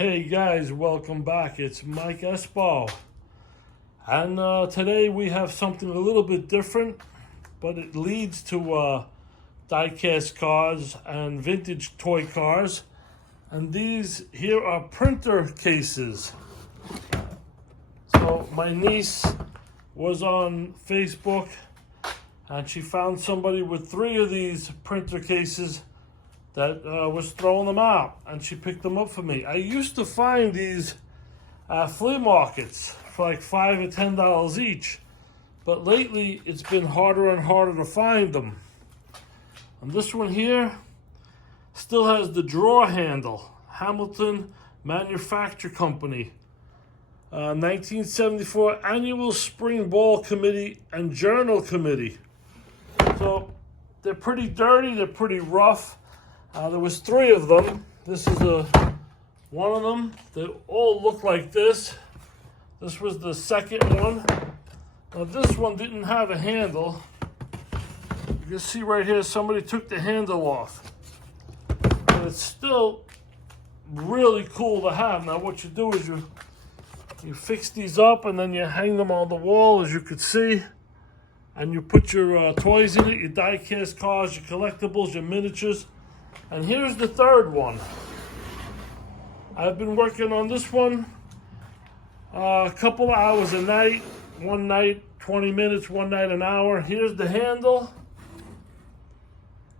Hey guys, welcome back. It's Mike Espo. And today we have something a little bit different, but it leads to die-cast cars and vintage toy cars. And these here are printer cases. So my niece was on Facebook and she found somebody with 3 of these printer cases that was throwing them out, and she picked them up for me. I used to find these flea markets for like $5 or $10 each, but lately it's been harder and harder to find them. And this one here still has the drawer handle, Hamilton Manufacture Company, 1974 Annual Spring Ball Committee and Journal Committee. So they're pretty dirty, they're pretty rough. There was 3 of them. This is one of them. They all look like this. This was the second one. Now this one didn't have a handle. You can see right here somebody took the handle off. But it's still really cool to have. Now what you do is you fix these up and then you hang them on the wall, as you could see. And you put your toys in it, your die-cast cars, your collectibles, your miniatures. And here's the third one. I've been working on this one a couple hours a night. One night, 20 minutes, one night, an hour. Here's the handle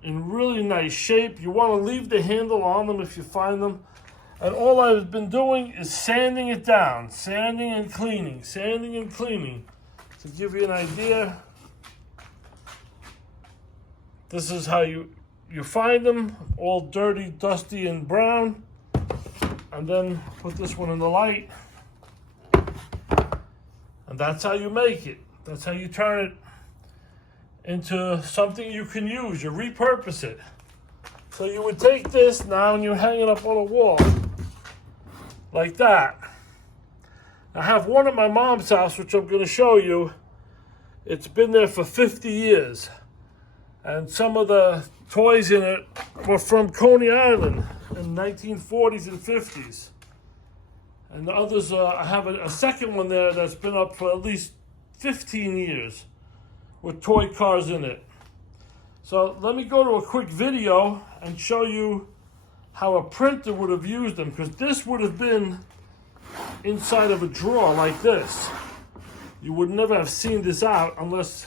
in really nice shape. You want to leave the handle on them if you find them. And all I've been doing is sanding it down. Sanding and cleaning. Sanding and cleaning. To give you an idea, this is how you find them, all dirty, dusty, and brown. And then put this one in the light. And that's how you make it. That's how you turn it into something you can use. You repurpose it. So you would take this now and you hang it up on a wall. Like that. I have one at my mom's house, which I'm going to show you. It's been there for 50 years. And some of the toys in it were from Coney Island in 1940s and 50s. And the others, I have a second one there that's been up for at least 15 years with toy cars in it. So let me go to a quick video and show you how a printer would have used them, because this would have been inside of a drawer like this. You would never have seen this out unless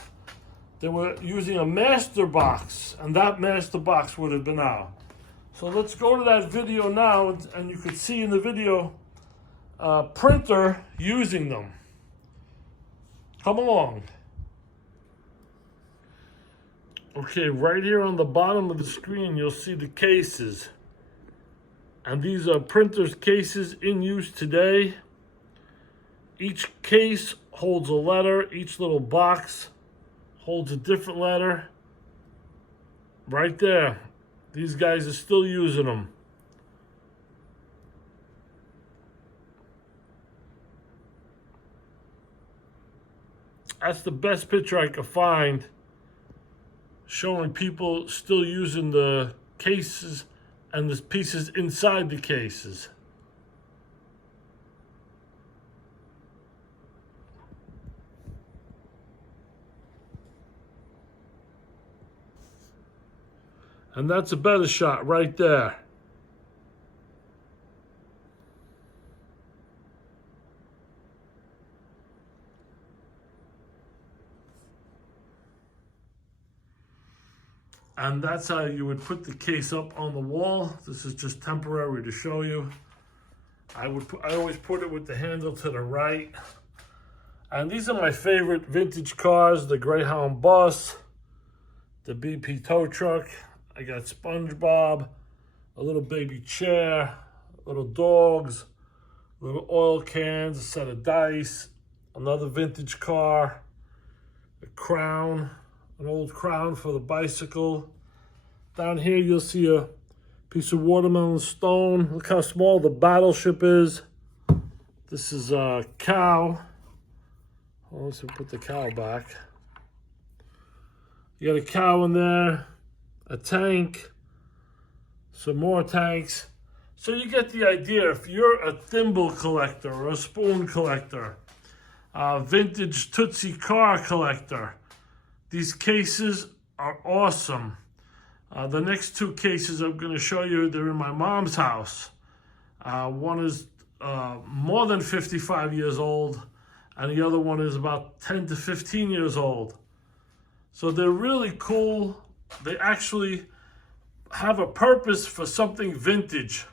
they were using a master box, and that master box would have been out. So let's go to that video now, and you can see in the video printer using them. Come along. Okay, right here on the bottom of the screen, you'll see the cases. And these are printers' cases in use today. Each case holds a letter, each little box holds a different letter. Right there. These guys are still using them. That's the best picture I could find showing people still using the cases and the pieces inside the cases. And that's a better shot right there. And that's how you would put the case up on the wall. This is just temporary to show you. I always put it with the handle to the right. And these are my favorite vintage cars: the Greyhound bus, the BP tow truck. I got SpongeBob, a little baby chair, little dogs, little oil cans, a set of dice, another vintage car, a crown, an old crown for the bicycle. Down here you'll see a piece of watermelon stone. Look how small the battleship is. This is a cow. Well, let's put the cow back. You got a cow in there, a tank, some more tanks. So you get the idea. If you're a thimble collector or a spoon collector, vintage Tootsie car collector, these cases are awesome. The next two cases I'm going to show you, they're in my mom's house. One is more than 55 years old, and the other one is about 10 to 15 years old. So they're really cool. They actually have a purpose for something vintage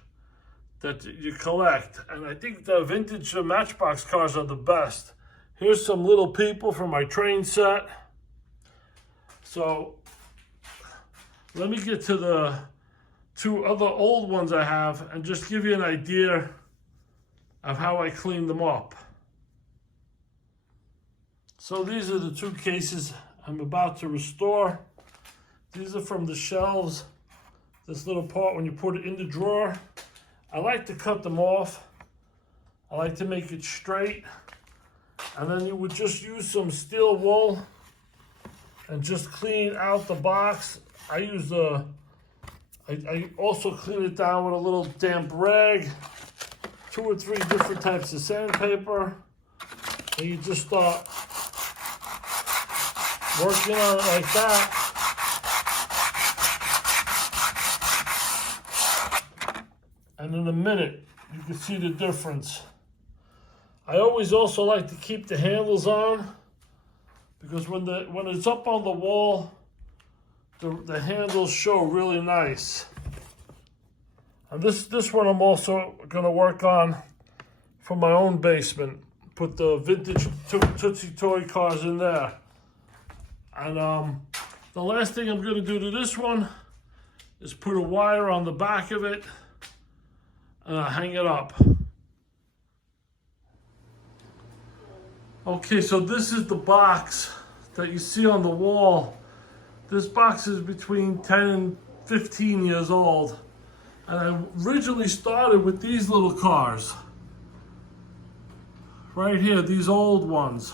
that you collect. And I think the vintage Matchbox cars are the best. Here's some little people from my train set. So let me get to the two other old ones I have and just give you an idea of how I clean them up. So these are the two cases I'm about to restore. These are from the shelves. This little part when you put it in the drawer. I like to cut them off. I like to make it straight. And then you would just use some steel wool and just clean out the box. I also clean it down with a little damp rag, 2 or 3 different types of sandpaper. And you just start working on it like that. And in a minute, you can see the difference. I always also like to keep the handles on, because when it's up on the wall, the handles show really nice. And this one I'm also going to work on for my own basement. Put the vintage Tootsie Toy cars in there. And the last thing I'm going to do to this one is put a wire on the back of it and hang it up. Okay, so this is the box that you see on the wall. This box is between 10 and 15 years old. And I originally started with these little cars. Right here, these old ones.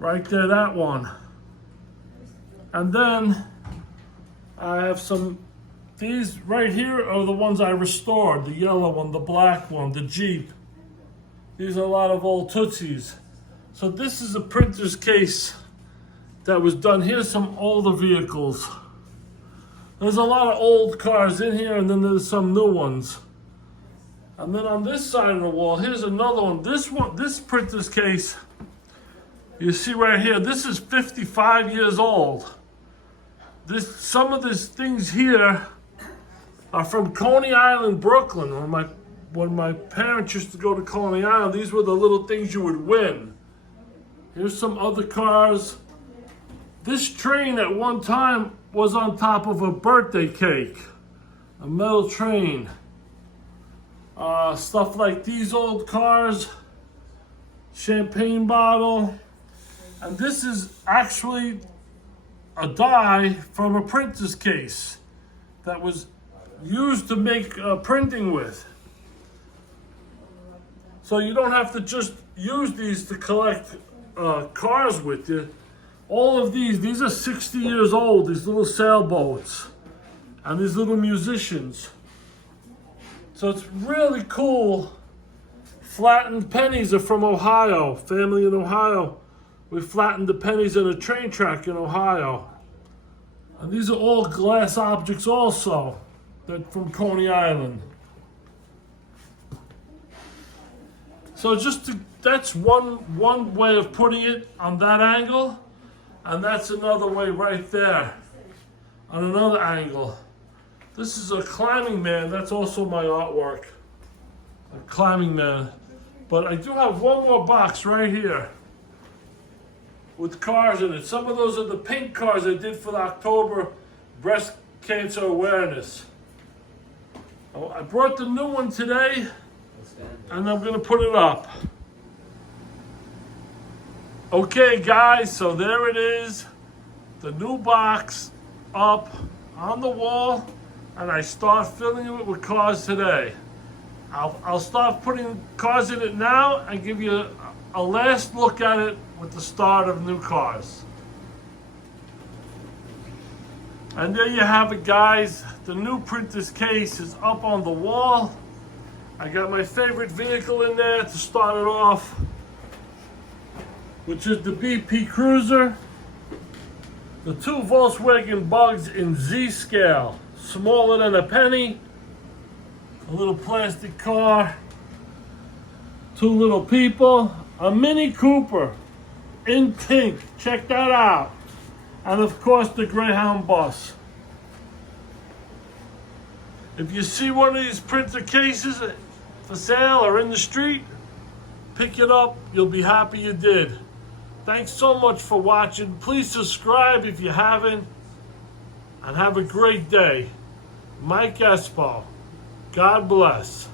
Right there, that one. And then I have these right here are the ones I restored. The yellow one, the black one, the Jeep. These are a lot of old Tootsies. So this is a printer's case that was done. Here's some older vehicles. There's a lot of old cars in here, and then there's some new ones. And then on this side of the wall, here's another one. This printer's case, you see right here, this is 55 years old. Some of these things here are from Coney Island, Brooklyn. When my parents used to go to Coney Island, these were the little things you would win. Here's some other cars. This train at one time was on top of a birthday cake. A metal train. Stuff like these old cars. Champagne bottle. And this is actually a die from a printer's case that was used to make printing with. So you don't have to just use these to collect cars with you. All of these are 60 years old, these little sailboats and these little musicians. So it's really cool. Flattened pennies are from Ohio, family in Ohio. We flattened the pennies on a train track in Ohio. And these are all glass objects also. They're from Coney Island. So that's one way of putting it on that angle. And that's another way right there on another angle. This is a climbing man. That's also my artwork. A climbing man. But I do have one more box right here with cars in it. Some of those are the pink cars I did for the October breast cancer awareness. I brought the new one today, and I'm gonna put it up. Okay guys, so there it is. The new box up on the wall, and I start filling it with cars today. I'll start putting cars in it now and give you a last look at it with the start of new cars. And there you have it, guys. The new printer's case is up on the wall. I got my favorite vehicle in there to start it off, which is the BP Cruiser. The two Volkswagen Bugs in Z scale, smaller than a penny. A little plastic car. Two little people. A Mini Cooper in pink. Check that out. And of course the Greyhound bus. If you see one of these printer cases for sale or in the street, pick it up. You'll be happy you did. Thanks so much for watching. Please subscribe if you haven't. And have a great day. Mike Espo. God bless.